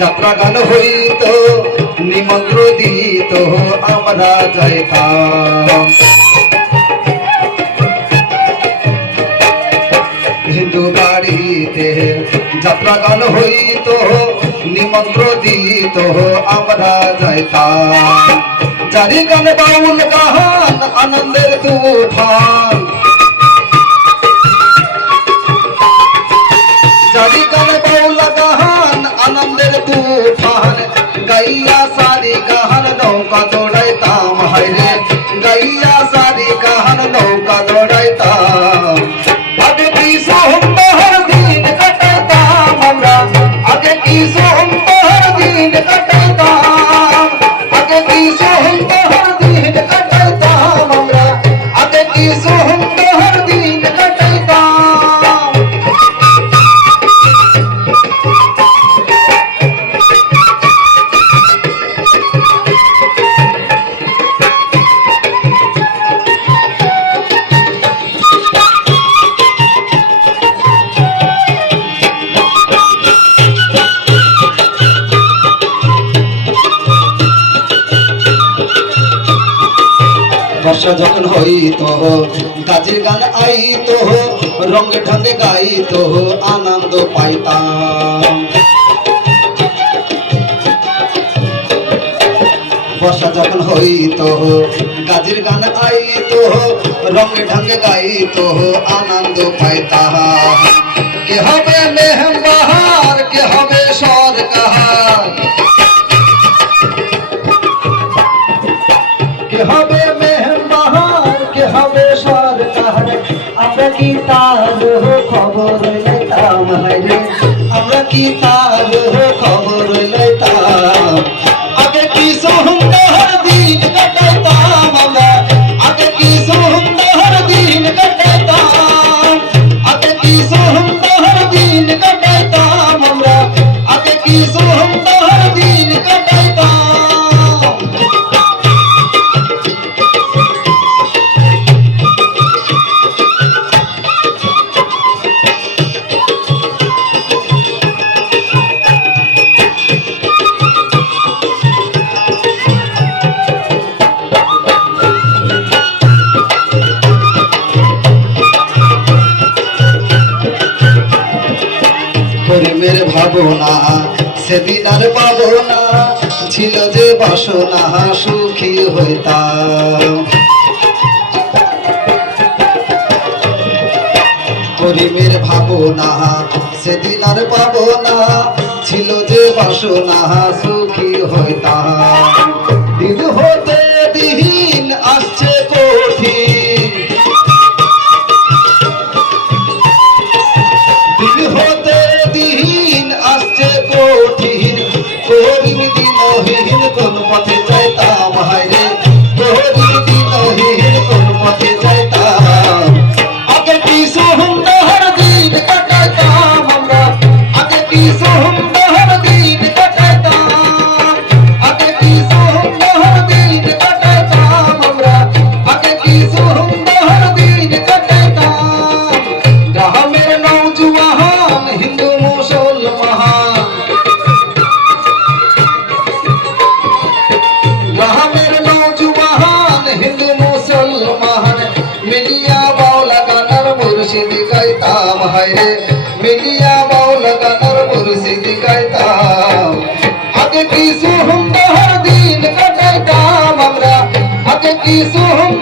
যাত্রা গান হইত নিমন্ত্র দিত আমরা যাইতাম। হিন্দু বাড়িতে যাত্রা গান হইত নিমন্ত্র দিত আমরা যাইতাম। জারি গান বাউল গান আনন্দের তুফান, জারি গান বাউল গান আনন্দের তুফান, গাইয়া সারি গান নৌকা দৌড়াইতাম। হাইরে গাইয়া সারি গান নৌকা দৌড়াইতাম। আগে কি সুন্দর দিন কাটাইতাম আমরা, আগে কি সুন্দর দিন কাটাইতাম, আগে কি সুন্দর দিন কাটাইতাম আমরা, আগে কি সুন্দর দিন কাটাইতাম। বর্ষা যখন হইত গাজীর গান আইত, রঙে ঢঙে গাইত আনন্দ পাইতাম। বর্ষা যখন হইত গাজীর গান আইত, রঙে ঢঙে গাইত আনন্দ পাইতাম। কে হবে মেহমান, কে হবে সরকার, কে হবে মেহমান, কে হবে সরকার, আমরা কি তার খবর লইতাম। হাইরে আমরা কি তার খবর লইতাম। আগে কি সুন্দর দিন কাটাইতাম আমরা, আগে কি সুন্দর দিন কাটাইতাম, আগে কি সুন্দর দিন কাটাইতাম আমরা, আগে কি সুন্দর দিন কাটাইতাম। প্রেমের ভাবনা সেদিন আর পাবো না, ছিল যে বাসনা সুখী হইতাম। প্রেমের ভাবনা সেদিন আর পাবো না, ছিল যে বাসনা সুখী হইতাম। দিন হতে দিন আসছে কঠিন, দিন হতে দিন আসছে কঠিন, করিম দিনহীন কোন পথে যাইতাম। হাইরে করিম দিনহীন কোন পথে যাইতাম। আগে কি সুন্দর দিন কাটাইতাম আমরা, আগে কি সুন্দর দিন কাটাইতাম, আগে কি সুন্দর দিন কাটাইতাম আমরা, আগে কি সুন্দর দিন কাটাইতাম। গ্রামের নওজওয়ান হিন্দু মুসলমান, গ্রামের নওজওয়ান হিন্দু মুসলমান, মিলিয়া বাউলা গানার মুর্শিদি গাইতাম। হায়রে মিলিয়া বাউলা গানার মুর্শিদি গাইতাম। আগে কি সুন্দর দিন কাটাইতাম আমরা, আগে কি সুন্দর